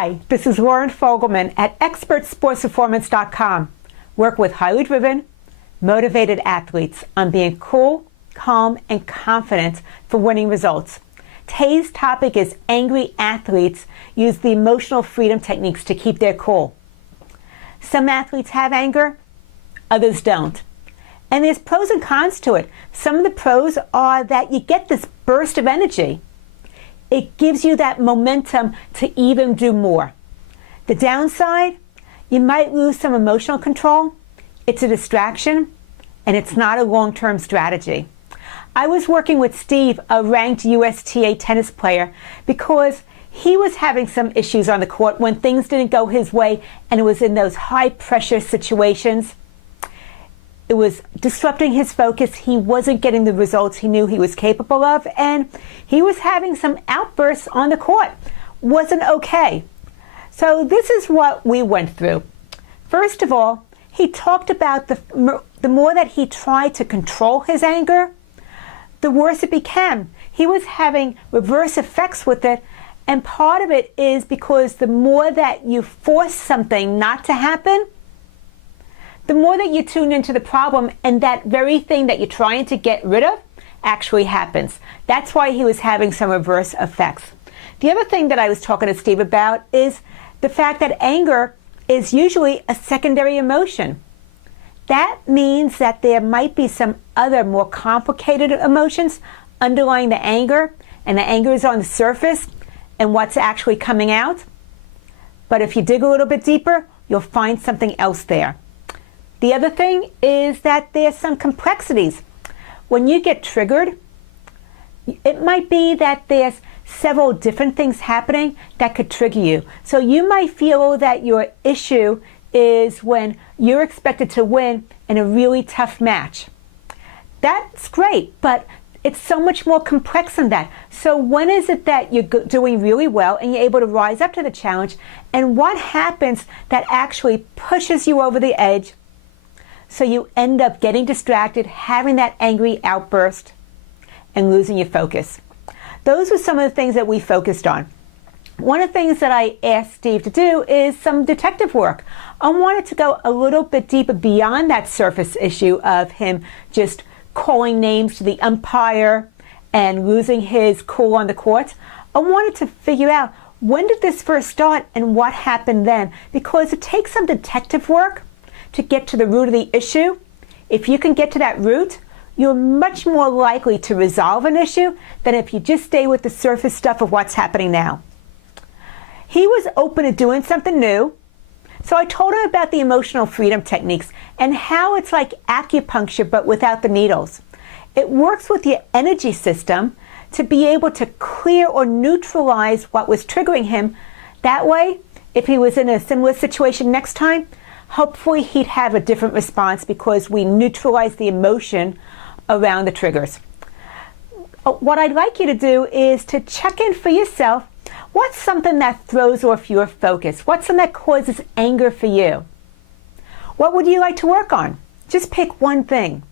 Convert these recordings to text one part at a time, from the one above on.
Hi, this is Lauren Fogelman at ExpertSportsPerformance.com. Work with highly driven, motivated athletes on being cool, calm, and confident for winning results. Today's topic is angry athletes use the emotional freedom techniques to keep their cool. Some athletes have anger, others don't. And there's pros and cons to it. Some of the pros are that you get this burst of energy. It gives you that momentum to even do more. The downside, you might lose some emotional control. It's a distraction, and it's not a long-term strategy. I was working with Steve, a ranked USTA tennis player, because he was having some issues on the court when things didn't go his way, and it was in those high-pressure situations. It was disrupting his focus. He wasn't getting the results he knew he was capable of, and he was having some outbursts on the court. Wasn't okay. So this is what we went through. First of all, he talked about the more that he tried to control his anger, the worse it became. He was having reverse effects with it, and part of it is because the more that you force something not to happen, the more that you tune into the problem, and that very thing that you're trying to get rid of actually happens. That's why he was having some reverse effects. The other thing that I was talking to Steve about is the fact that anger is usually a secondary emotion. That means that there might be some other more complicated emotions underlying the anger, and the anger is on the surface and what's actually coming out. But if you dig a little bit deeper, you'll find something else there. The other thing is that there's some complexities. When you get triggered, it might be that there's several different things happening that could trigger you. So you might feel that your issue is when you're expected to win in a really tough match. That's great, but it's so much more complex than that. So when is it that you're doing really well and you're able to rise up to the challenge? And what happens that actually pushes you over the edge, so you end up getting distracted, having that angry outburst, and losing your focus? Those were some of the things that we focused on. One of the things that I asked Steve to do is some detective work. I wanted to go a little bit deeper beyond that surface issue of him just calling names to the umpire and losing his cool on the court. I wanted to figure out, when did this first start and what happened then? Because it takes some detective work to get to the root of the issue. If you can get to that root, you're much more likely to resolve an issue than if you just stay with the surface stuff of what's happening now. He was open to doing something new, so I told him about the emotional freedom techniques and how it's like acupuncture but without the needles. It works with your energy system to be able to clear or neutralize what was triggering him. That way, if he was in a similar situation next time, hopefully he'd have a different response because we neutralize the emotion around the triggers. What I'd like you to do is to check in for yourself. What's something that throws off your focus? What's something that causes anger for you? What would you like to work on? Just pick one thing.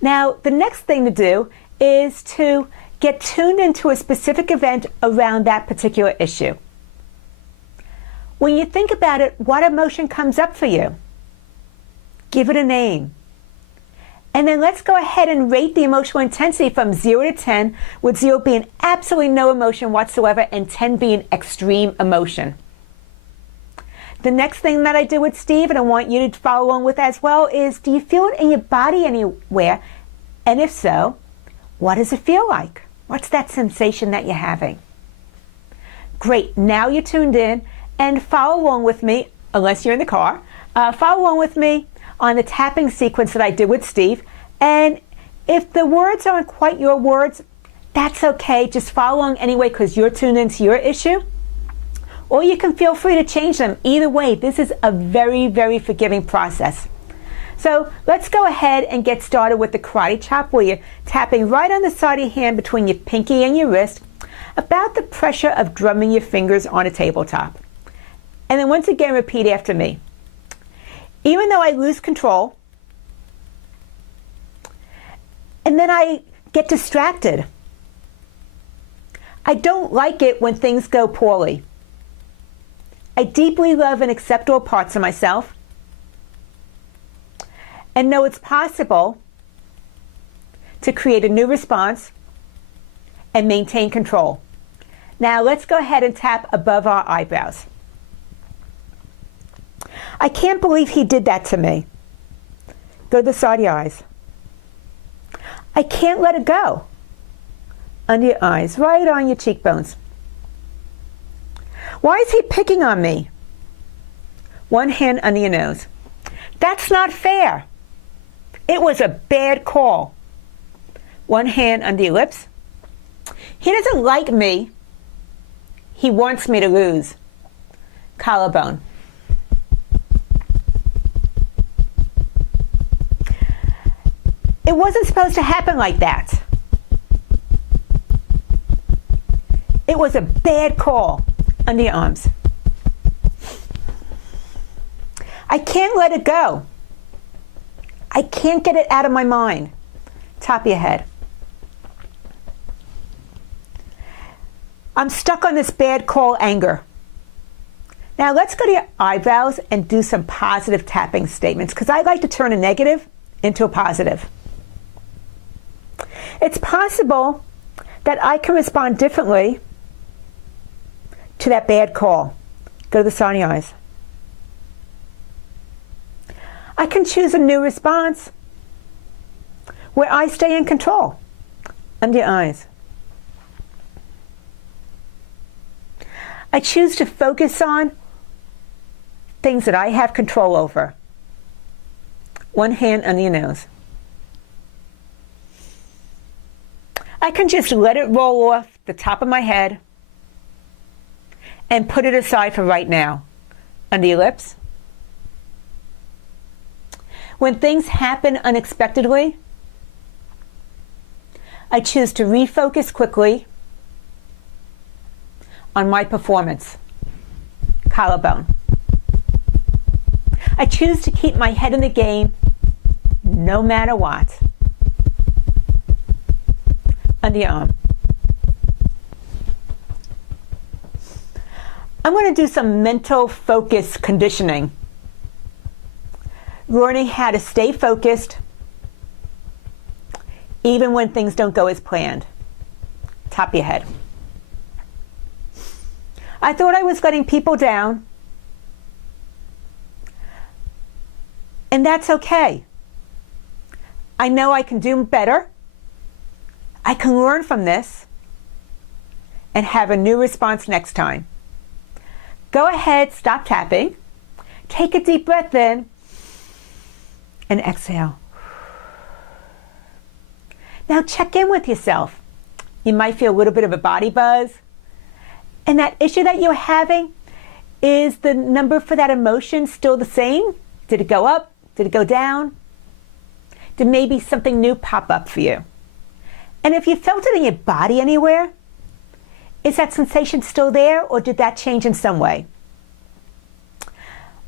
Now, the next thing to do is to get tuned into a specific event around that particular issue. When you think about it, what emotion comes up for you? Give it a name. And then let's go ahead and rate the emotional intensity from 0 to 10, with 0 being absolutely no emotion whatsoever and 10 being extreme emotion. The next thing that I did with Steve, and I want you to follow along with as well, is do you feel it in your body anywhere? And if so, what does it feel like? What's that sensation that you're having? Great, now you're tuned in. And follow along with me, unless you're in the car, follow along with me on the tapping sequence that I did with Steve. And if the words aren't quite your words, that's okay. Just follow along anyway because you're tuned into your issue. Or you can feel free to change them. Either way, this is a very, very forgiving process. So let's go ahead and get started with the karate chop, where you're tapping right on the side of your hand between your pinky and your wrist, about the pressure of drumming your fingers on a tabletop. And then once again, repeat after me. Even though I lose control, and then I get distracted. I don't like it when things go poorly. I deeply love and accept all parts of myself and know it's possible to create a new response and maintain control. Now let's go ahead and tap above our eyebrows. I can't believe he did that to me. Go to the side of your eyes. I can't let it go. Under your eyes, right on your cheekbones. Why is he picking on me? One hand under your nose. That's not fair. It was a bad call. One hand under your lips. He doesn't like me. He wants me to lose. Collarbone. It wasn't supposed to happen like that. It was a bad call. Under your arms. I can't let it go. I can't get it out of my mind. Top of your head. I'm stuck on this bad call anger. Now let's go to your eyebrows and do some positive tapping statements, because I like to turn a negative into a positive. It's possible that I can respond differently to that bad call. Go to the side of your eyes. I can choose a new response where I stay in control. Under your eyes. I choose to focus on things that I have control over. One hand under your nose. I can just let it roll off the top of my head and put it aside for right now. Under your lips. When things happen unexpectedly, I choose to refocus quickly on my performance. Collarbone. I choose to keep my head in the game no matter what. Under your arm. I'm going to do some mental focus conditioning. Learning how to stay focused even when things don't go as planned. Top of your head. I thought I was letting people down, and that's okay. I know I can do better. I can learn from this and have a new response next time. Go ahead, stop tapping, take a deep breath in, and exhale. Now check in with yourself. You might feel a little bit of a body buzz. And that issue that you're having, is the number for that emotion still the same? Did it go up? Did it go down? Did maybe something new pop up for you? And if you felt it in your body anywhere, is that sensation still there, or did that change in some way?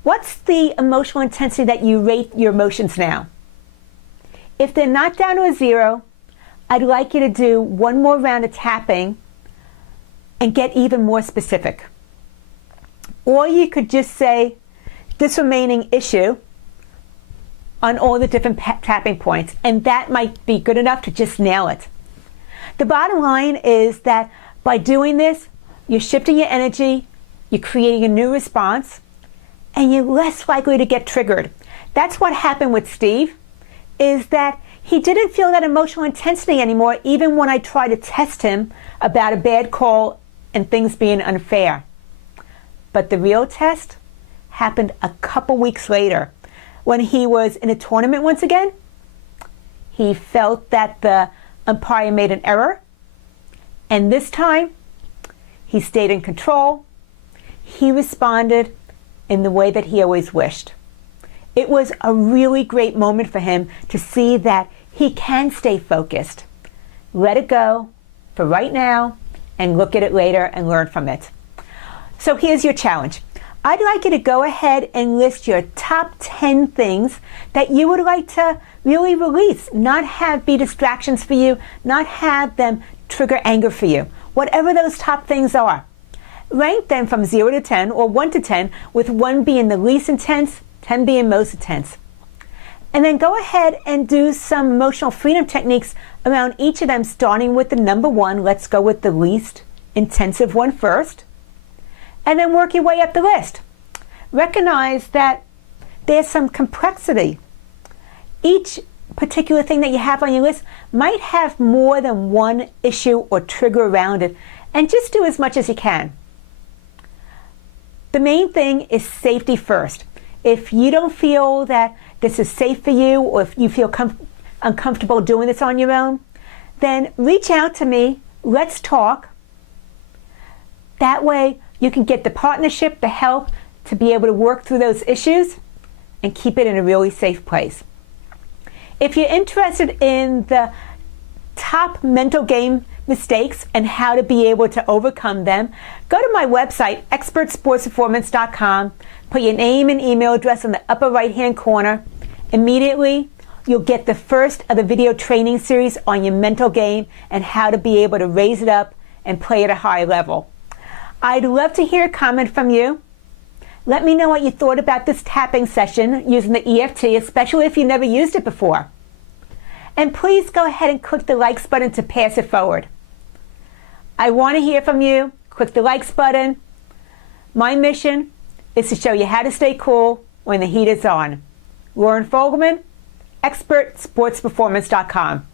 What's the emotional intensity that you rate your emotions now? If they're not down to a 0, I'd like you to do one more round of tapping and get even more specific. Or you could just say this remaining issue on all the different tapping points, and that might be good enough to just nail it. The bottom line is that by doing this, you're shifting your energy, you're creating a new response, and you're less likely to get triggered. That's what happened with Steve, is that he didn't feel that emotional intensity anymore, even when I tried to test him about a bad call and things being unfair. But the real test happened a couple weeks later, when he was in a tournament once again. He felt that the umpire made an error, and this time he stayed in control. He responded in the way that he always wished. It was a really great moment for him to see that he can stay focused. Let it go for right now and look at it later and learn from it. So here's your challenge. I'd like you to go ahead and list your top 10 things that you would like to really release, not have be distractions for you, not have them trigger anger for you. Whatever those top things are. Rank them from 0 to 10 or 1 to 10, with 1 being the least intense, 10 being most intense. And then go ahead and do some emotional freedom techniques around each of them, starting with the number 1. Let's go with the least intensive one first. And then work your way up the list. Recognize that there's some complexity. Each particular thing that you have on your list might have more than one issue or trigger around it, and just do as much as you can. The main thing is safety first. If you don't feel that this is safe for you, or if you feel uncomfortable doing this on your own, then reach out to me. Let's talk. That way you can get the partnership, the help to be able to work through those issues and keep it in a really safe place. If you're interested in the top mental game mistakes and how to be able to overcome them, go to my website, expertsportsperformance.com, put your name and email address in the upper right-hand corner. Immediately, you'll get the first of the video training series on your mental game and how to be able to raise it up and play at a high level. I'd love to hear a comment from you. Let me know what you thought about this tapping session using the EFT, especially if you never used it before. And please go ahead and click the likes button to pass it forward. I want to hear from you. Click the likes button. My mission is to show you how to stay cool when the heat is on. Lauren Fogelman, expertsportsperformance.com.